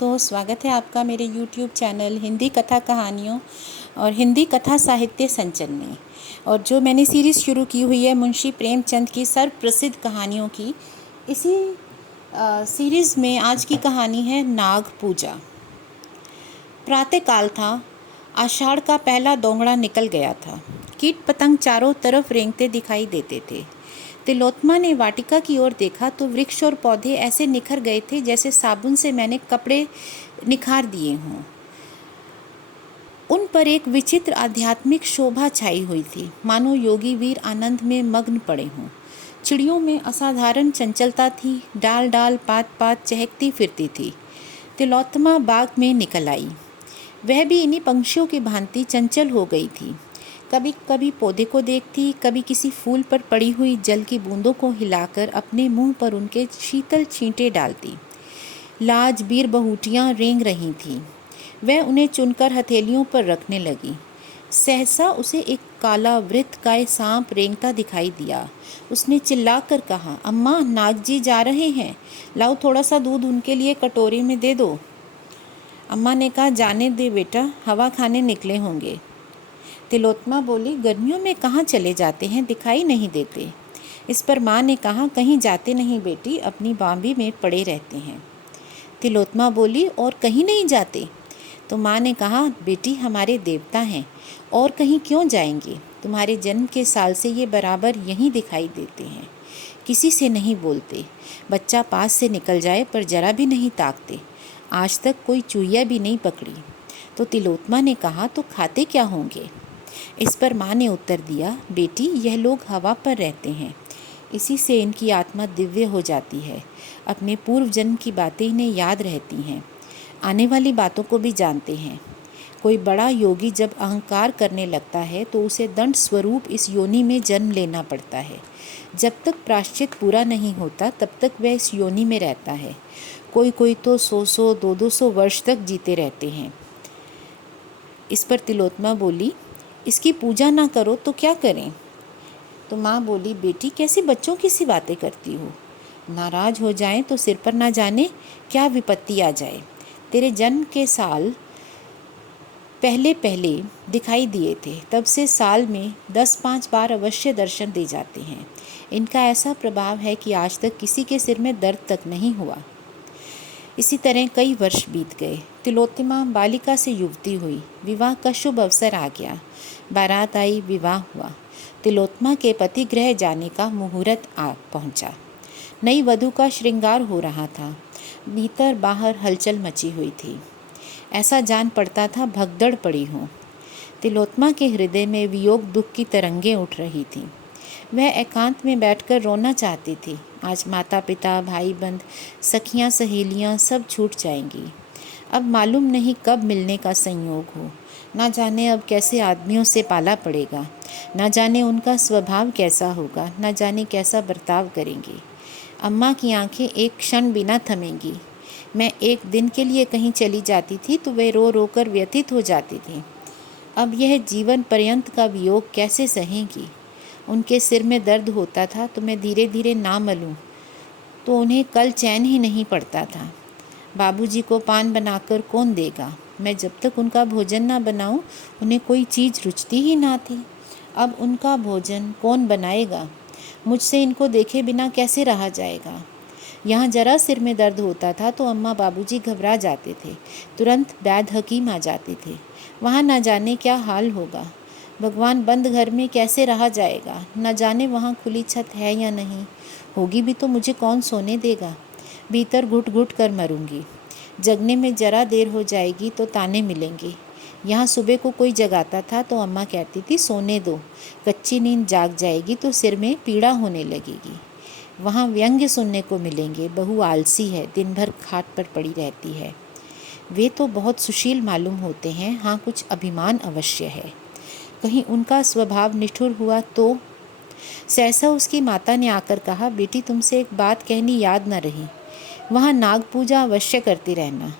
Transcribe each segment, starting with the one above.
तो स्वागत है आपका मेरे YouTube चैनल हिंदी कथा कहानियों और हिंदी कथा साहित्य संचन में। और जो मैंने सीरीज़ शुरू की हुई है मुंशी प्रेमचंद की सर्वप्रसिद्ध कहानियों की, इसी सीरीज़ में आज की कहानी है नाग पूजा। प्रातःकाल था। आषाढ़ का पहला दोंगड़ा निकल गया था। कीट पतंग चारों तरफ रेंगते दिखाई देते थे। तिलोत्मा ने वाटिका की ओर देखा तो वृक्ष और पौधे ऐसे निखर गए थे जैसे साबुन से मैंने कपड़े निखार दिए हों। उन पर एक विचित्र आध्यात्मिक शोभा छाई हुई थी, मानो योगी वीर आनंद में मग्न पड़े हों। चिड़ियों में असाधारण चंचलता थी, डाल डाल पात पात चहकती फिरती थी। तिलोत्मा बाग में निकल आई। वह भी इन्हीं पंछियों की भांति चंचल हो गई थी। कभी कभी पौधे को देखती, कभी किसी फूल पर पड़ी हुई जल की बूंदों को हिलाकर अपने मुंह पर उनके शीतल छींटे डालती। लाज बीर बहुटियाँ रेंग रही थीं। वह उन्हें चुनकर हथेलियों पर रखने लगी। सहसा उसे एक काला वृत्तकाय सांप रेंगता दिखाई दिया। उसने चिल्लाकर कहा, अम्मा, नाग जी जा रहे हैं, लाओ थोड़ा सा दूध उनके लिए कटोरी में दे दो। अम्मा ने कहा, जाने दे बेटा, हवा खाने निकले होंगे। तिलोत्मा बोली, गर्मियों में कहाँ चले जाते हैं, दिखाई नहीं देते। इस पर माँ ने कहा, कहीं जाते नहीं बेटी, अपनी बांबी में पड़े रहते हैं। तिलोत्मा बोली, और कहीं नहीं जाते? तो माँ ने कहा, बेटी हमारे देवता हैं, और कहीं क्यों जाएंगे? तुम्हारे जन्म के साल से ये बराबर यहीं दिखाई देते हैं, किसी से नहीं बोलते। बच्चा पास से निकल जाए पर जरा भी नहीं ताकते। आज तक कोई चूहिया भी नहीं पकड़ी। तो तिलोत्मा ने कहा, तो खाते क्या होंगे? इस पर माँ ने उत्तर दिया, बेटी यह लोग हवा पर रहते हैं, इसी से इनकी आत्मा दिव्य हो जाती है। अपने पूर्व जन्म की बातें इन्हें याद रहती हैं, आने वाली बातों को भी जानते हैं। कोई बड़ा योगी जब अहंकार करने लगता है तो उसे दंड स्वरूप इस योनि में जन्म लेना पड़ता है। जब तक प्रायश्चित पूरा नहीं होता तब तक वह इस योनि में रहता है। कोई कोई तो 100-100, 200-200 वर्ष तक जीते रहते हैं। इस पर तिलोत्मा बोली, इसकी पूजा ना करो तो क्या करें? तो माँ बोली, बेटी कैसे बच्चों की सी बातें करती हो? नाराज हो जाएं तो सिर पर ना जाने क्या विपत्ति आ जाए। तेरे जन्म के साल पहले पहले दिखाई दिए थे, तब से साल में 10-5 बार अवश्य दर्शन दे जाते हैं। इनका ऐसा प्रभाव है कि आज तक किसी के सिर में दर्द तक नहीं हुआ। इसी तरह कई वर्ष बीत गए। तिलोत्मा बालिका से युवती हुई। विवाह का शुभ अवसर आ गया। बारात आई, विवाह हुआ। तिलोत्मा के पति गृह जाने का मुहूर्त आ पहुंचा। नई वधू का श्रृंगार हो रहा था। भीतर बाहर हलचल मची हुई थी। ऐसा जान पड़ता था भगदड़ पड़ी हो। तिलोत्मा के हृदय में वियोग दुख की तरंगें उठ रही थीं। वह एकांत में बैठकर रोना चाहती थी। आज माता पिता, भाई बंद, सखियां सहेलियां सब छूट जाएंगी। अब मालूम नहीं कब मिलने का संयोग हो। ना जाने अब कैसे आदमियों से पाला पड़ेगा। ना जाने उनका स्वभाव कैसा होगा। ना जाने कैसा बर्ताव करेंगे। अम्मा की आंखें एक क्षण बिना थमेंगी। मैं एक दिन के लिए कहीं चली जाती थी तो वे रो रो कर व्यथित हो जाती थी। अब यह जीवन पर्यंत का वियोग कैसे सहेंगी? उनके सिर में दर्द होता था तो मैं धीरे धीरे ना मलूं तो उन्हें कल चैन ही नहीं पड़ता था। बाबूजी को पान बनाकर कौन देगा? मैं जब तक उनका भोजन ना बनाऊं उन्हें कोई चीज़ रुचती ही ना थी। अब उनका भोजन कौन बनाएगा? मुझसे इनको देखे बिना कैसे रहा जाएगा? यहाँ जरा सिर में दर्द होता था तो अम्मा बाबूजी घबरा जाते थे, तुरंत वैद्य हकीम आ जाते थे। वहाँ न जाने क्या हाल होगा। भगवान, बंद घर में कैसे रहा जाएगा? न जाने वहाँ खुली छत है या नहीं। होगी भी तो मुझे कौन सोने देगा? भीतर घुट घुट कर मरूंगी। जगने में जरा देर हो जाएगी तो ताने मिलेंगे। यहाँ सुबह को कोई जगाता था तो अम्मा कहती थी, सोने दो, कच्ची नींद जाग जाएगी तो सिर में पीड़ा होने लगेगी। वहाँ व्यंग्य सुनने को मिलेंगे, बहू आलसी है, दिन भर खाट पर पड़ी रहती है। वे तो बहुत सुशील मालूम होते हैं, हाँ कुछ अभिमान अवश्य है। कहीं उनका स्वभाव निठुर हुआ तो? सहसा उसकी माता ने आकर कहा, बेटी तुमसे एक बात कहनी याद न रही। वहाँ नाग पूजा अवश्य करती रहना।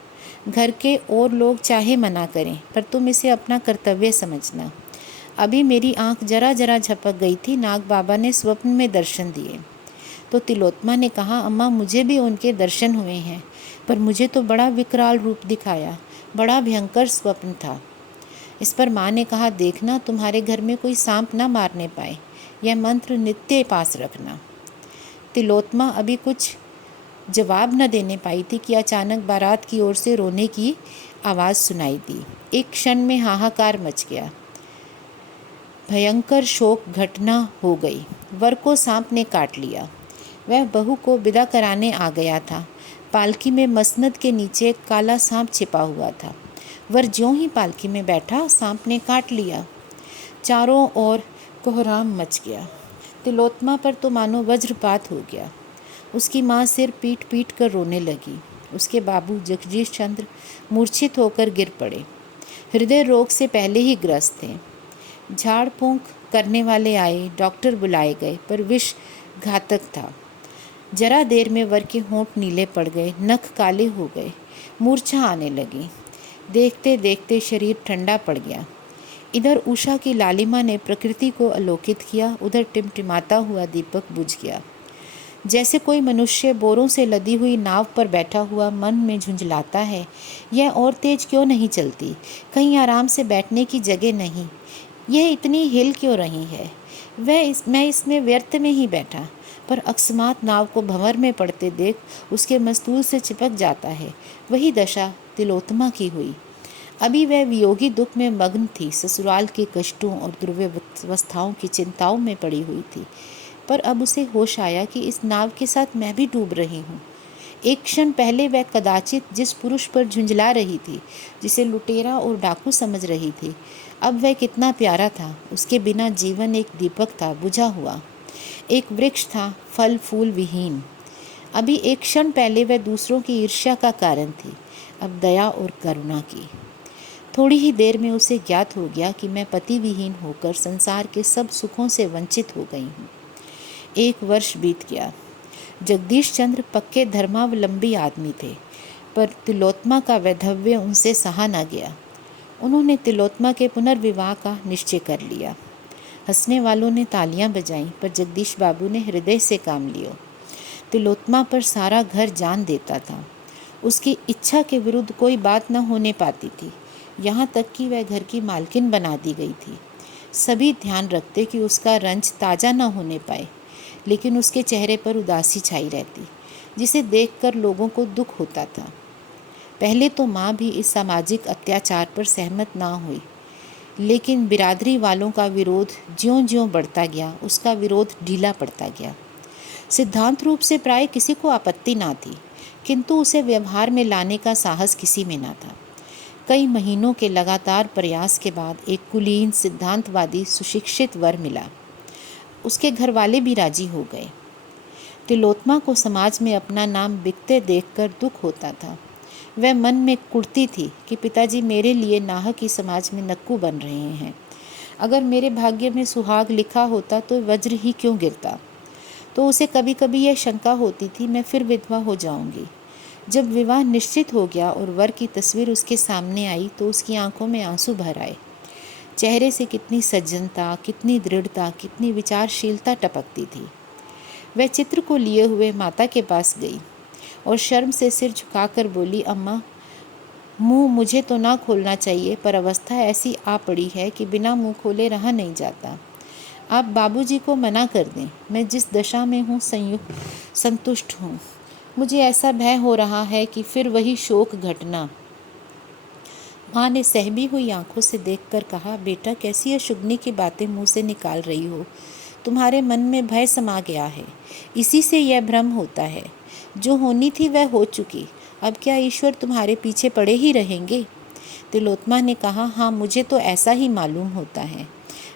घर के और लोग चाहे मना करें पर तुम इसे अपना कर्तव्य समझना। अभी मेरी आंख जरा जरा झपक गई थी, नाग बाबा ने स्वप्न में दर्शन दिए। तो तिलोत्मा ने कहा, अम्मा मुझे भी उनके दर्शन हुए हैं, पर मुझे तो बड़ा विकराल रूप दिखाया, बड़ा भयंकर स्वप्न था। इस पर माँ ने कहा, देखना तुम्हारे घर में कोई सांप ना मारने पाए, यह मंत्र नित्य पास रखना। तिलोत्मा अभी कुछ जवाब न देने पाई थी कि अचानक बारात की ओर से रोने की आवाज़ सुनाई दी। एक क्षण में हाहाकार मच गया, भयंकर शोक घटना हो गई। वर को सांप ने काट लिया। वह बहू को विदा कराने आ गया था। पालकी में मसनद के नीचे एक काला सांप छिपा हुआ था। वर ज्यों ही पालकी में बैठा, सांप ने काट लिया। चारों ओर कोहराम मच गया। तिलोत्मा पर तो मानो वज्रपात हो गया। उसकी माँ सिर पीट पीट कर रोने लगी। उसके बाबू जगदीश चंद्र मूर्छित होकर गिर पड़े। हृदय रोग से पहले ही ग्रस्त थे। झाड़ फूंक करने वाले आए, डॉक्टर बुलाए गए, पर विष घातक था। जरा देर में वर के होंठ नीले पड़ गए, नख काले हो गए, मूर्छा आने लगी। देखते देखते शरीर ठंडा पड़ गया। इधर उषा की लालिमा ने प्रकृति को आलोकित किया, उधर टिमटिमाता हुआ दीपक बुझ गया। जैसे कोई मनुष्य बोरों से लदी हुई नाव पर बैठा हुआ मन में झुंझलाता है, यह और तेज क्यों नहीं चलती? कहीं आराम से बैठने की जगह नहीं, यह इतनी हिल क्यों रही है? मैं इसमें व्यर्थ में ही बैठा, पर अकस्मात नाव को भंवर में पड़ते देख उसके मस्तूल से चिपक जाता है। वही दशा तिलोत्मा की हुई। अभी वह वियोगी दुख में मग्न थी, ससुराल के कष्टों और दुर्व्यवस्थाओं की चिंताओं में पड़ी हुई थी। पर अब उसे होश आया कि इस नाव के साथ मैं भी डूब रही हूँ। एक क्षण पहले वह कदाचित जिस पुरुष पर झुंझला रही थी, जिसे लुटेरा और डाकू समझ रही थी, अब वह कितना प्यारा था। उसके बिना जीवन एक दीपक था, बुझा हुआ, एक वृक्ष था, फल फूल विहीन। अभी एक क्षण पहले वह दूसरों की ईर्ष्या का कारण थी, अब दया और करुणा की। थोड़ी ही देर में उसे ज्ञात हो गया कि मैं पति विहीन होकर संसार के सब सुखों से वंचित हो गई हूँ। 1 वर्ष बीत गया। जगदीश चंद्र पक्के धर्मावलंबी आदमी थे, पर तिलोत्मा का वैधव्य उनसे सहा न गया। उन्होंने तिलोत्मा के पुनर्विवाह का निश्चय कर लिया। हंसने वालों ने तालियां बजाईं, पर जगदीश बाबू ने हृदय से काम लिया। तिलोत्मा पर सारा घर जान देता था। उसकी इच्छा के विरुद्ध कोई बात न होने पाती थी। यहाँ तक कि वह घर की मालकिन बना दी गई थी। सभी ध्यान रखते कि उसका रंज ताज़ा न होने पाए, लेकिन उसके चेहरे पर उदासी छाई रहती, जिसे देखकर लोगों को दुख होता था। पहले तो माँ भी इस सामाजिक अत्याचार पर सहमत ना हुई, लेकिन बिरादरी वालों का विरोध ज्यों-ज्यों बढ़ता गया, उसका विरोध ढीला पड़ता गया। सिद्धांत रूप से प्राय किसी को आपत्ति ना थी, किंतु उसे व्यवहार में लाने का साहस किसी में ना था। कई महीनों के लगातार प्रयास के बाद एक कुलीन सिद्धांतवादी सुशिक्षित वर मिला। उसके घर वाले भी राजी हो गए। तिलोत्मा को समाज में अपना नाम बिकते देखकर दुख होता था। वह मन में कुढ़ती थी कि पिताजी मेरे लिए नाहक ही समाज में नक्कू बन रहे हैं। अगर मेरे भाग्य में सुहाग लिखा होता तो वज्र ही क्यों गिरता। तो उसे कभी कभी यह शंका होती थी, मैं फिर विधवा हो जाऊंगी। जब विवाह निश्चित हो गया और वर की तस्वीर उसके सामने आई तो उसकी आंखों में आंसू भर आए। चेहरे से कितनी सज्जनता, कितनी दृढ़ता, कितनी विचारशीलता टपकती थी। वह चित्र को लिए हुए माता के पास गई और शर्म से सिर झुकाकर बोली, अम्मा, मुंह मुझे तो ना खोलना चाहिए, पर अवस्था ऐसी आ पड़ी है कि बिना मुंह खोले रहा नहीं जाता। आप बाबूजी को मना कर दें, मैं जिस दशा में हूँ संतुष्ट हूँ। मुझे ऐसा भय हो रहा है कि फिर वही शोक घटना। माँ ने सहमी हुई आंखों से देखकर कहा, बेटा, कैसी अशुभनी की बातें मुंह से निकाल रही हो। तुम्हारे मन में भय समा गया है, इसी से यह भ्रम होता है। जो होनी थी वह हो चुकी, अब क्या ईश्वर तुम्हारे पीछे पड़े ही रहेंगे? तिलोत्मा ने कहा, हाँ, मुझे तो ऐसा ही मालूम होता है।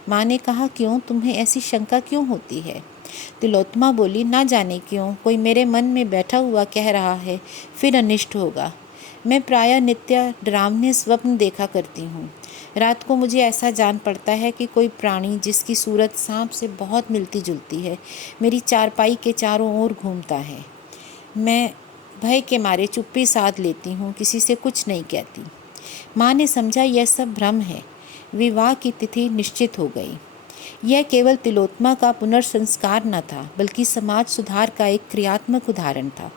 माँ ने कहा, क्यों, तुम्हें ऐसी शंका क्यों होती है? तिलोत्मा बोली, ना जाने क्यों, कोई मेरे मन में बैठा हुआ कह रहा है फिर अनिष्ट होगा। मैं प्रायः नित्य डरावने स्वप्न देखा करती हूँ। रात को मुझे ऐसा जान पड़ता है कि कोई प्राणी जिसकी सूरत सांप से बहुत मिलती जुलती है मेरी चारपाई के चारों ओर घूमता है। मैं भय के मारे चुप्पी साध लेती हूँ, किसी से कुछ नहीं कहती। माँ ने समझा यह सब भ्रम है। विवाह की तिथि निश्चित हो गई। यह केवल तिलोत्मा का पुनर्संस्कार न था, बल्कि समाज सुधार का एक क्रियात्मक उदाहरण था।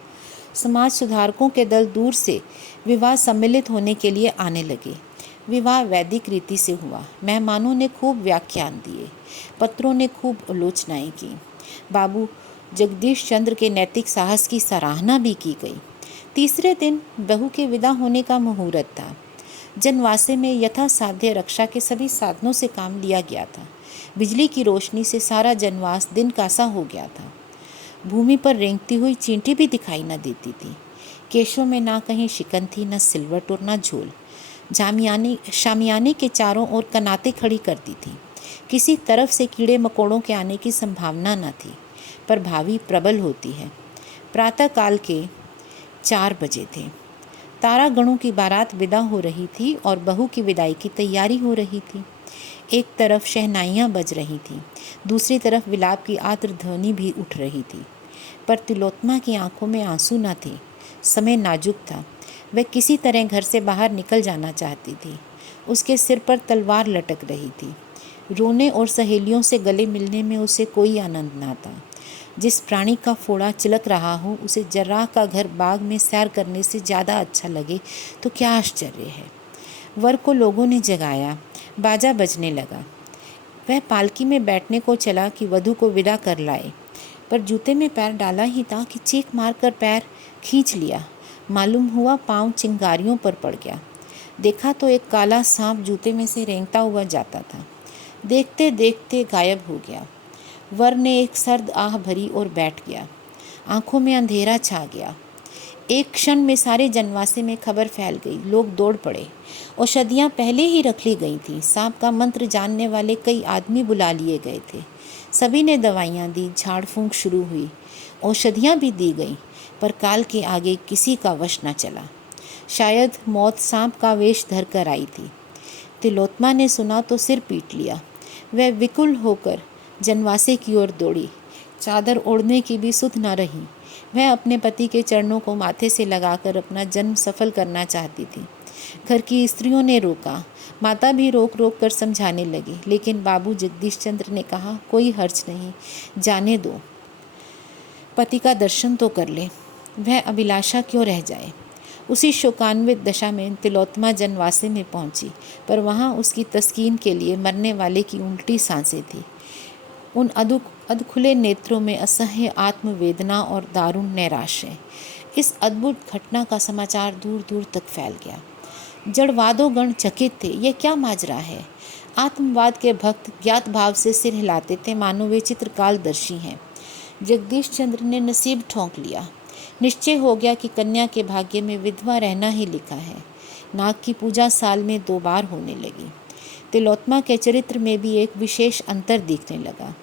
समाज सुधारकों के दल दूर से विवाह सम्मिलित होने के लिए आने लगे। विवाह वैदिक रीति से हुआ। मेहमानों ने खूब व्याख्यान दिए, पत्रों ने खूब आलोचनाएं की। बाबू जगदीश चंद्र के नैतिक साहस की सराहना भी की गई। तीसरे दिन बहू के विदा होने का मुहूर्त था। जनवासे में यथासाध्य रक्षा के सभी साधनों से काम लिया गया था। बिजली की रोशनी से सारा जनवास दिन का सा हो गया था। भूमि पर रेंगती हुई चींटी भी दिखाई न देती थी। केशों में ना कहीं शिकन थी, न सिलवट और न झोल। शामियाने के चारों ओर कनातें खड़ी करती थी। किसी तरफ से कीड़े मकोड़ों के आने की संभावना न थी, पर भावी प्रबल होती है। प्रातःकाल के 4 बजे थे। तारागणों की बारात विदा हो रही थी और बहू की विदाई की तैयारी हो रही थी। एक तरफ शहनाइयाँ बज रही थीं, दूसरी तरफ विलाप की आर्द्र ध्वनि भी उठ रही थी। पर तिलोत्मा की आंखों में आंसू न थे। समय नाजुक था। वह किसी तरह घर से बाहर निकल जाना चाहती थी। उसके सिर पर तलवार लटक रही थी। रोने और सहेलियों से गले मिलने में उसे कोई आनंद न था। जिस प्राणी का फोड़ा चिलक रहा हो, उसे जर्राह का घर बाग में सैर करने से ज़्यादा अच्छा लगे तो क्या आश्चर्य है। वर को लोगों ने जगाया, बाजा बजने लगा। वह पालकी में बैठने को चला कि वधू को विदा कर लाए, पर जूते में पैर डाला ही था कि चीख मारकर पैर खींच लिया। मालूम हुआ पाँव चिंगारियों पर पड़ गया। देखा तो एक काला सांप जूते में से रेंगता हुआ जाता था। देखते देखते गायब हो गया। वर ने एक सर्द आह भरी और बैठ गया। आंखों में अंधेरा छा गया। एक क्षण में सारे जनवासे में खबर फैल गई। लोग दौड़ पड़े। औषधियाँ पहले ही रख ली गई थी। सांप का मंत्र जानने वाले कई आदमी बुला लिए गए थे। सभी ने दवाइयाँ दी। झाड़ फूंक शुरू हुई। औषधियाँ भी दी गईं, पर काल के आगे किसी का वश न चला। शायद मौत सांप का वेश धर कर आई थी। तिलोत्मा ने सुना तो सिर पीट लिया। वह विकुल होकर जनवासे की ओर दौड़ी। चादर ओढ़ने की भी सुध न रही। वह अपने पति के चरणों को माथे से लगाकर अपना जन्म सफल करना चाहती थी। घर की स्त्रियों ने रोका। माता भी रोक रोक कर समझाने लगी, लेकिन बाबू जगदीश चंद्र ने कहा, कोई हर्ज नहीं, जाने दो, पति का दर्शन तो कर ले, वह अभिलाषा क्यों रह जाए। उसी शोकान्वित दशा में तिलोत्मा जनवासे में पहुंची, पर वहां उसकी तस्कीन के लिए मरने वाले की उल्टी सांसें थी। उन अधखुले नेत्रों में असह्य आत्मवेदना और दारुण नैराश्य। इस अद्भुत घटना का समाचार दूर दूर तक फैल गया। जड़वादों गण चकित थे। यह क्या माजरा है। आत्मवाद के भक्त ज्ञात भाव से सिर हिलाते थे, मानो वे चित्रकालदर्शी हैं। जगदीश चंद्र ने नसीब ठोंक लिया। निश्चय हो गया कि कन्या के भाग्य में विधवा रहना ही लिखा है। नाग की पूजा साल में 2 बार होने लगी। तिलोत्मा के चरित्र में भी एक विशेष अंतर दिखने लगा।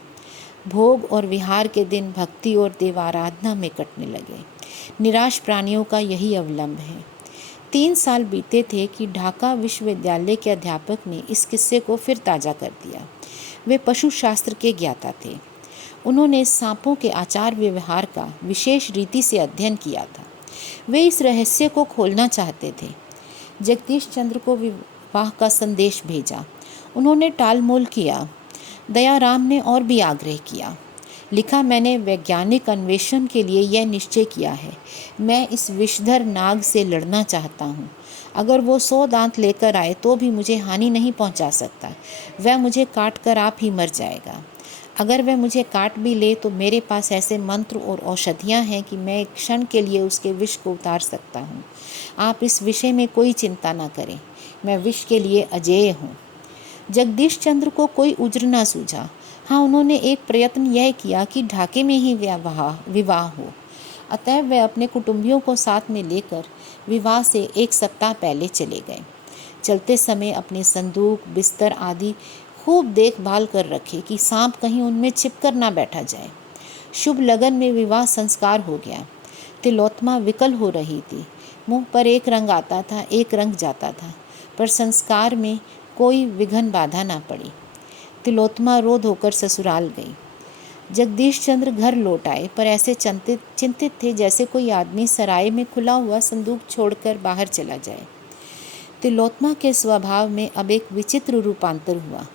भोग और विहार के दिन भक्ति और देवाराधना में कटने लगे। निराश प्राणियों का यही अवलंब है। 3 साल बीते थे कि ढाका विश्वविद्यालय के अध्यापक ने इस किस्से को फिर ताज़ा कर दिया। वे पशु शास्त्र के ज्ञाता थे। उन्होंने सांपों के आचार व्यवहार का विशेष रीति से अध्ययन किया था। वे इस रहस्य को खोलना चाहते थे। जगदीश चंद्र को विवाह का संदेश भेजा। उन्होंने टालमोल किया। दयाराम ने और भी आग्रह किया। लिखा, मैंने वैज्ञानिक अन्वेषण के लिए यह निश्चय किया है। मैं इस विषधर नाग से लड़ना चाहता हूँ। अगर वो 100 दांत लेकर आए तो भी मुझे हानि नहीं पहुँचा सकता। वह मुझे काट कर आप ही मर जाएगा। अगर वह मुझे काट भी ले तो मेरे पास ऐसे मंत्र और औषधियाँ हैं कि मैं एक क्षण के लिए उसके विष को उतार सकता हूँ। आप इस विषय में कोई चिंता न करें। मैं विष के लिए अजेय हूँ। जगदीश चंद्र को उज्र न सूझा। हाँ, उन्होंने एक प्रयत्न यह किया कि ढाके में ही विवाह हो। अतएव वे अपने कुटुंबियों को साथ में लेकर विवाह से 1 सप्ताह पहले चले गए। चलते समय अपने संदूक, बिस्तर आदि खूब देखभाल कर रखे कि सांप कहीं उनमें छिपकर ना बैठा जाए। शुभ लगन में विवाह संस्कार हो गया। तिलोत्मा विकल हो रही थी। मुंह पर एक रंग आता था, एक रंग जाता था, पर संस्कार में कोई विघ्न बाधा ना पड़ी। तिलोत्मा रो धोकर ससुराल गई। जगदीश चंद्र घर लौट आए, पर ऐसे चिंतित थे जैसे कोई आदमी सराय में खुला हुआ संदूक छोड़कर बाहर चला जाए। तिलोत्मा के स्वभाव में अब एक विचित्र रूपांतर हुआ।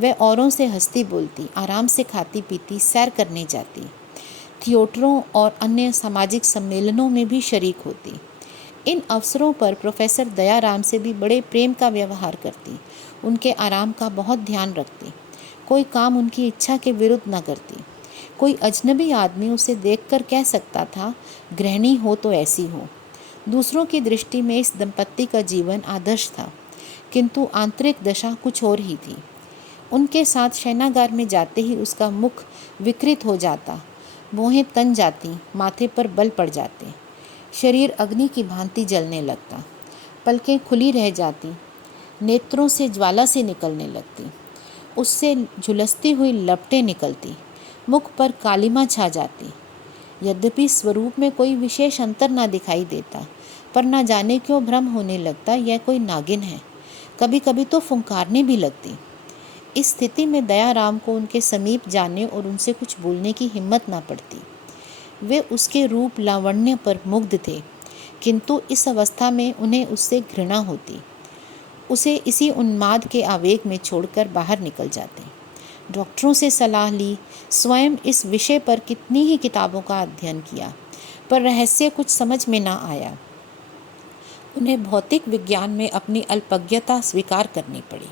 वह औरों से हंसती बोलती, आराम से खाती पीती, सैर करने जाती थिएटरों और अन्य सामाजिक सम्मेलनों में भी शरीक होती। इन अवसरों पर प्रोफेसर दयाराम से भी बड़े प्रेम का व्यवहार करती, उनके आराम का बहुत ध्यान रखती, कोई काम उनकी इच्छा के विरुद्ध न करती। कोई अजनबी आदमी उसे देखकर कह सकता था, गृहिणी हो तो ऐसी हो। दूसरों की दृष्टि में इस दंपत्ति का जीवन आदर्श था, किंतु आंतरिक दशा कुछ और ही थी। उनके साथ शयनागार में जाते ही उसका मुख विकृत हो जाता, भौहें तन जाती, माथे पर बल पड़ जाते, शरीर अग्नि की भांति जलने लगता, पलकें खुली रह जाती, नेत्रों से ज्वाला से निकलने लगती, उससे झुलसती हुई लपटें निकलती, मुख पर कालिमा छा जाती। यद्यपि स्वरूप में कोई विशेष अंतर ना दिखाई देता, पर ना जाने क्यों भ्रम होने लगता यह कोई नागिन है। कभी कभी तो फुंकारने भी लगती। इस स्थिति में दयाराम को उनके समीप जाने और उनसे कुछ बोलने की हिम्मत ना पड़ती। वे उसके रूप लावण्य पर मुग्ध थे, किंतु इस अवस्था में उन्हें उससे घृणा होती। उसे इसी उन्माद के आवेग में छोड़कर बाहर निकल जाते। डॉक्टरों से सलाह ली, स्वयं इस विषय पर कितनी ही किताबों का अध्ययन किया, पर रहस्य कुछ समझ में ना आया। उन्हें भौतिक विज्ञान में अपनी अल्पज्ञता स्वीकार करनी पड़ी।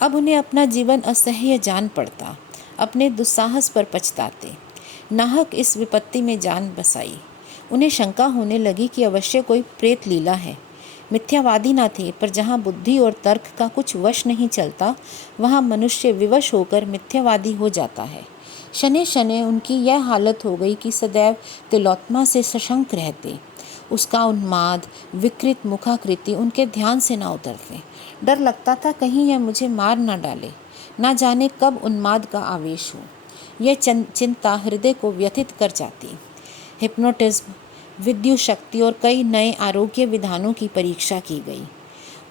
अब उन्हें अपना जीवन असह्य जान पड़ता, अपने दुस्साहस पर पछताते। नाहक इस विपत्ति में जान बसाई। उन्हें शंका होने लगी कि अवश्य कोई प्रेत लीला है। मिथ्यावादी न थे, पर जहाँ बुद्धि और तर्क का कुछ वश नहीं चलता, वहाँ मनुष्य विवश होकर मिथ्यावादी हो जाता है। शनै शनै उनकी यह हालत हो गई कि सदैव तिलोत्मा से सशंक रहते। उसका उन्माद, विकृत मुखाकृति उनके ध्यान से ना उतरते। डर लगता था कहीं यह मुझे मार ना डाले, ना जाने कब उन्माद का आवेश हो। यह चिंता हृदय को व्यथित कर जाती। हिप्नोटिज्म, विद्युत शक्ति और कई नए आरोग्य विधानों की परीक्षा की गई।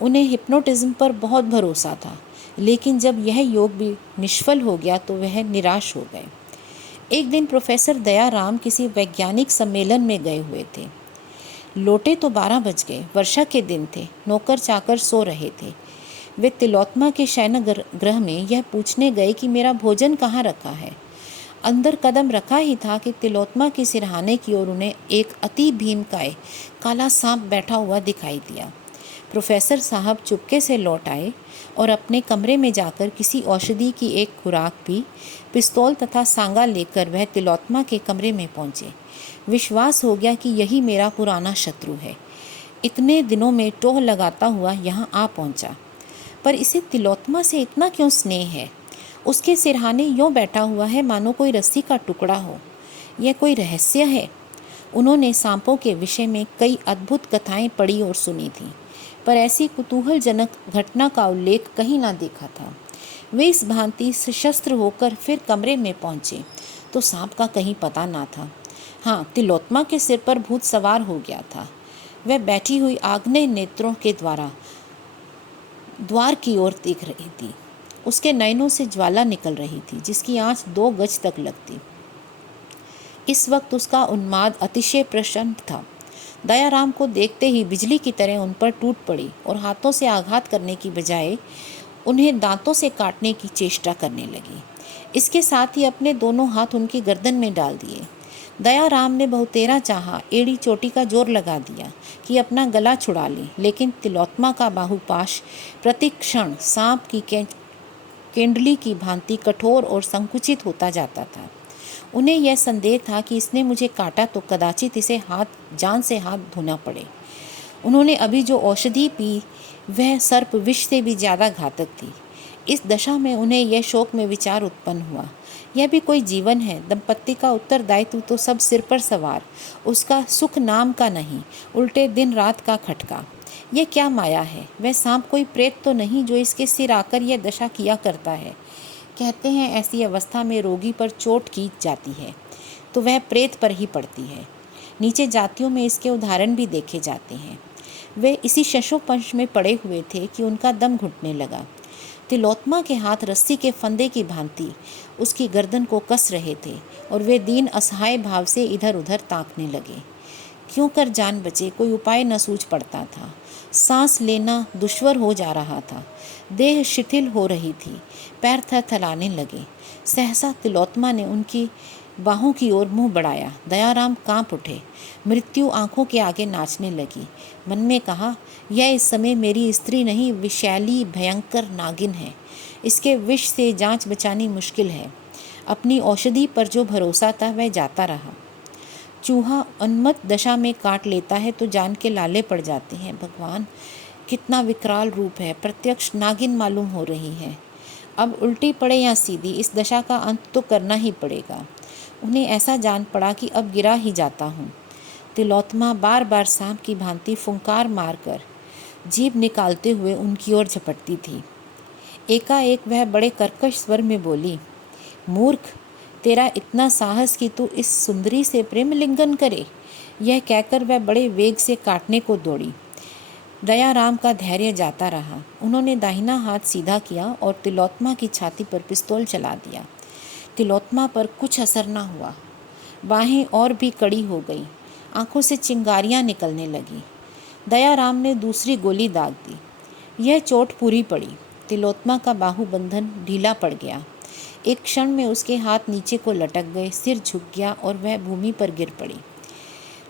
उन्हें हिप्नोटिज्म पर बहुत भरोसा था, लेकिन जब यह योग भी निष्फल हो गया तो वह निराश हो गए। एक दिन प्रोफेसर दयाराम किसी वैज्ञानिक सम्मेलन में गए हुए थे। लौटे तो 12 बज गए। वर्षा के दिन थे, नौकर चाकर सो रहे थे। वे तिलोत्मा के शयन गृह में यह पूछने गए कि मेरा भोजन कहाँ रखा है। अंदर कदम रखा ही था कि तिलोत्मा के सिरहाने की ओर उन्हें एक अति भीमकाय काला सांप बैठा हुआ दिखाई दिया। प्रोफेसर साहब चुपके से लौट आए और अपने कमरे में जाकर किसी औषधि की एक खुराक पी, पिस्तौल तथा सांगा लेकर वह तिलोत्मा के कमरे में पहुँचे। विश्वास हो गया कि यही मेरा पुराना शत्रु है। इतने दिनों में टोह लगाता हुआ यहाँ आ पहुँचा, पर इसे तिलोत्मा से इतना क्यों स्नेह है? उसके सिरहाने यूँ बैठा हुआ है मानो कोई रस्सी का टुकड़ा हो। यह कोई रहस्य है। उन्होंने सांपों के विषय में कई अद्भुत कथाएं पढ़ी और सुनी थीं, पर ऐसी कुतूहलजनक घटना का उल्लेख कहीं ना देखा था। वे इस भांति सशस्त्र होकर फिर कमरे में पहुँचे तो सांप का कहीं पता ना था। हाँ, तिलोत्मा के सिर पर भूत सवार हो गया था। वह बैठी हुई आग्नेय नेत्रों के द्वार की ओर देख रही थी। उसके नयनों से ज्वाला निकल रही थी, जिसकी आँच 2 गज तक लगती। इस वक्त उसका उन्माद अतिशय प्रचंड था। दयाराम को देखते ही बिजली की तरह उन पर टूट पड़ी और हाथों से आघात करने की बजाय उन्हें दांतों से काटने की चेष्टा करने लगी। इसके साथ ही अपने दोनों हाथ उनकी गर्दन में डाल दिए। दयाराम ने बहुतेरा चाहा, एड़ी चोटी का जोर लगा दिया कि अपना गला छुड़ा ले, लेकिन तिलोत्मा का बाहुपाश प्रतिक्षण सांप की केंडली की भांति कठोर और संकुचित होता जाता था। उन्हें यह संदेह था कि इसने मुझे काटा तो कदाचित इसे जान से हाथ धोना पड़े। उन्होंने अभी जो औषधि पी वह सर्प विष से भी ज़्यादा घातक थी। इस दशा में उन्हें यह शोक में विचार उत्पन्न हुआ, यह भी कोई जीवन है? दंपत्ति का उत्तरदायित्व तो सब सिर पर सवार, उसका सुख नाम का नहीं, उल्टे दिन रात का खटका। यह क्या माया है? वह सांप कोई प्रेत तो नहीं जो इसके सिर आकर यह दशा किया करता है। कहते हैं ऐसी अवस्था में रोगी पर चोट की जाती है तो वह प्रेत पर ही पड़ती है। नीचे जातियों में इसके उदाहरण भी देखे जाते हैं। वे इसी शशोपंश में पड़े हुए थे कि उनका दम घुटने लगा। तिलोत्मा के हाथ रस्सी के फंदे की भांति उसकी गर्दन को कस रहे थे और वे दीन असहाय भाव से इधर उधर ताकने लगे। क्यों कर जान बचे, कोई उपाय न सूझ पड़ता था। सांस लेना दुश्वर हो जा रहा था, देह शिथिल हो रही थी, पैर थरथराने लगे। सहसा तिलोत्मा ने उनकी बाहों की ओर मुंह बढ़ाया। दयाराम कांप उठे। मृत्यु आंखों के आगे नाचने लगी। मन में कहा, यह इस समय मेरी स्त्री नहीं, विषैली भयंकर नागिन है। इसके विष से जांच बचानी मुश्किल है। अपनी औषधि पर जो भरोसा था वह जाता रहा। चूहा उन्मत्त दशा में काट लेता है तो जान के लाले पड़ जाते हैं। भगवान, कितना विकराल रूप है। प्रत्यक्ष नागिन मालूम हो रही है। अब उल्टी पड़े या सीधी, इस दशा का अंत तो करना ही पड़ेगा। उन्हें ऐसा जान पड़ा कि अब गिरा ही जाता हूँ। तिलोत्तमा बार बार सांप की भांति फुंकार मारकर जीभ निकालते हुए उनकी ओर झपटती थी। एकाएक वह बड़े कर्कश स्वर में बोली, मूर्ख, तेरा इतना साहस कि तू इस सुंदरी से प्रेम लिंगन करे। यह कहकर वह बड़े वेग से काटने को दौड़ी। दयाराम का धैर्य जाता रहा। उन्होंने दाहिना हाथ सीधा किया और तिलोत्तमा की छाती पर पिस्तौल चला दिया। तिलोत्तमा पर कुछ असर न हुआ। बाहें और भी कड़ी हो गई। आंखों से चिंगारियां निकलने लगी। दयाराम ने दूसरी गोली दाग दी। यह चोट पूरी पड़ी। तिलोत्तमा का बाहुबंधन ढीला पड़ गया। एक क्षण में उसके हाथ नीचे को लटक गए, सिर झुक गया और वह भूमि पर गिर पड़ी।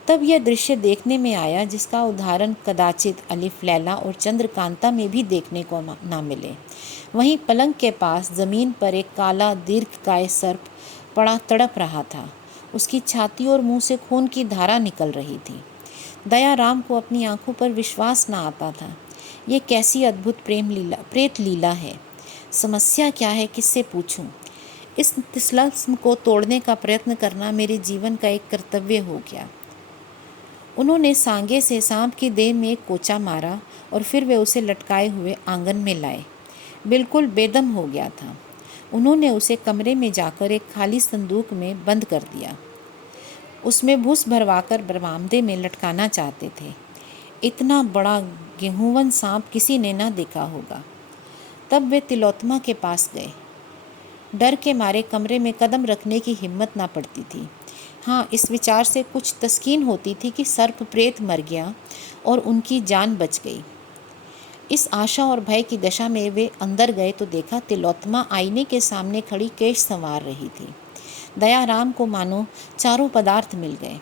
तब यह दृश्य देखने में आया जिसका उदाहरण कदाचित अलिफ लैला और चंद्रकांता में भी देखने को ना मिले। वहीं पलंग के पास जमीन पर एक काला दीर्घकाय सर्प पड़ा तड़प रहा था। उसकी छाती और मुंह से खून की धारा निकल रही थी। दयाराम को अपनी आंखों पर विश्वास न आता था। ये कैसी अद्भुत प्रेत लीला है। समस्या क्या है, किससे पूछूं? इस तिस्लस्म को तोड़ने का प्रयत्न करना मेरे जीवन का एक कर्तव्य हो गया। उन्होंने सांगे से सांप की देह में एक कोचा मारा और फिर वे उसे लटकाए हुए आंगन में लाए। बिल्कुल बेदम हो गया था। उन्होंने उसे कमरे में जाकर एक खाली संदूक में बंद कर दिया। उसमें भूस भरवाकर बरामदे में लटकाना चाहते थे। इतना बड़ा गेहूंवन सांप किसी ने ना देखा होगा। तब वे तिलोत्तमा के पास गए। डर के मारे कमरे में कदम रखने की हिम्मत ना पड़ती थी। हाँ, इस विचार से कुछ तस्कीन होती थी कि सर्प प्रेत मर गया और उनकी जान बच गई। इस आशा और भय की दशा में वे अंदर गए तो देखा तिलोत्तमा आईने के सामने खड़ी केश संवार रही थी। दयाराम को मानो चारों पदार्थ मिल गए।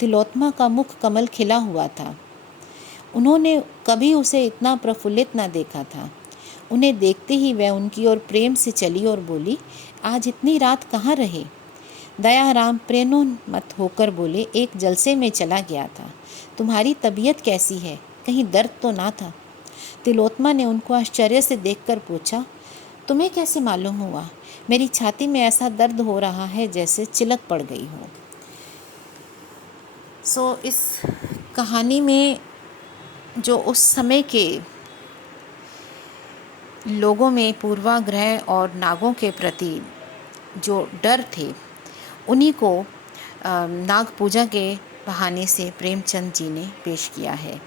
तिलोत्तमा का मुख कमल खिला हुआ था। उन्होंने कभी उसे इतना प्रफुल्लित न देखा था। उन्हें देखते ही वह उनकी ओर प्रेम से चली और बोली, आज इतनी रात कहाँ रहे? दयाराम प्रेमोन्मत्त होकर बोले, एक जलसे में चला गया था। तुम्हारी तबीयत कैसी है? कहीं दर्द तो ना था? तिलोत्तमा ने उनको आश्चर्य से देखकर पूछा, तुम्हें कैसे मालूम हुआ? मेरी छाती में ऐसा दर्द हो रहा है जैसे चिलक पड़ गई हो। इस कहानी में जो उस समय के लोगों में पूर्वाग्रह और नागों के प्रति जो डर थे, उन्हीं को नाग पूजा के बहाने से प्रेमचंद जी ने पेश किया है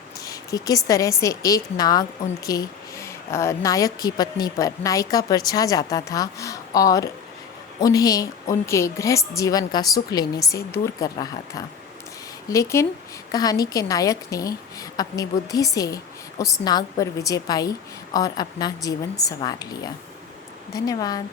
कि किस तरह से एक नाग उनके नायक की पत्नी पर, नायिका पर छा जाता था और उन्हें उनके गृहस्थ जीवन का सुख लेने से दूर कर रहा था। लेकिन कहानी के नायक ने अपनी बुद्धि से उस नाग पर विजय पाई और अपना जीवन संवार लिया। धन्यवाद।